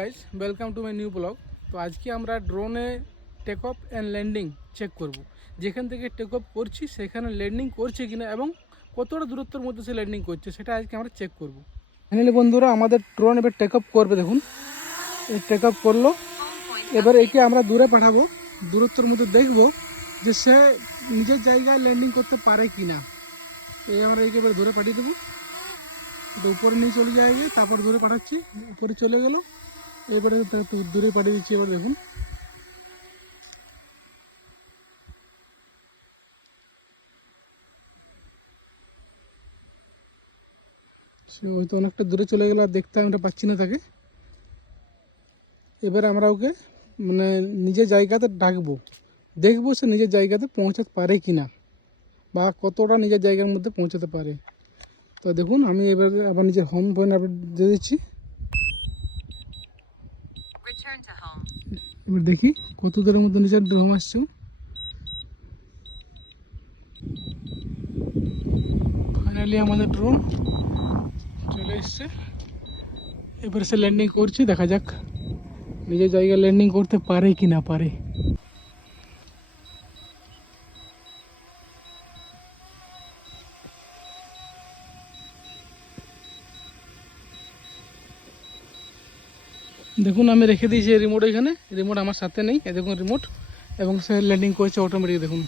Guys welcome to my new blog. তো আজকে আমরা ড্রোনে take off and landing check করব। যেখান থেকে টেক অফ করছি সেখানে ল্যান্ডিং করছে কিনা এবং কতটা দূরত্বের মধ্যে সে ল্যান্ডিং করছে সেটা আজকে আমরা চেক করব। ফাইনালি বন্ধুরা আমাদের ড্রোন এবার টেক অফ করবে। দেখুন এই টেক অফ করলো। এবার একে আমরা দূরে পাঠাবো, দূরত্বের মধ্যে দেখব যে সে নিজের জায়গায় ল্যান্ডিং করতে পারে কি না। এই আমরা একে এবার দূরে পাঠিয়ে দেবো। এটা উপরে নিয়ে চলে যায়, তারপর দূরে পাঠাচ্ছি, উপরে চলে গেল। এবারে একটু দূরে পাঠিয়ে দিচ্ছি। এবার দেখুন সে হয়তো অনেকটা দূরে চলে গেল, আর দেখতে আমরা পাচ্ছি না তাকে। এবারে আমরা ওকে মানে নিজের জায়গাতে ডাকবো, দেখবো সে নিজের জায়গাতে পৌঁছাতে পারে কি না বা কতটা নিজের জায়গার মধ্যে পৌঁছাতে পারে। তো দেখুন আমি এবারে আবার নিজের হোম পয়েন্ট আপডেট দিয়ে দিচ্ছি। এবার দেখি কত দূরের মধ্যে নিজের হোম আসছে। ফাইনালি আমাদের ড্রোন চলে এসছে। এবার সে ল্যান্ডিং করছে, দেখা যাক নিজের জায়গায় ল্যান্ডিং করতে পারে কি না পারে। দেখুন আমি রেখে দিয়েছি রিমোট এখানে, রিমোট আমার সাথে নেই। দেখুন রিমোট, এবং সে ল্যান্ডিং করছে অটোমেটিক। দেখুন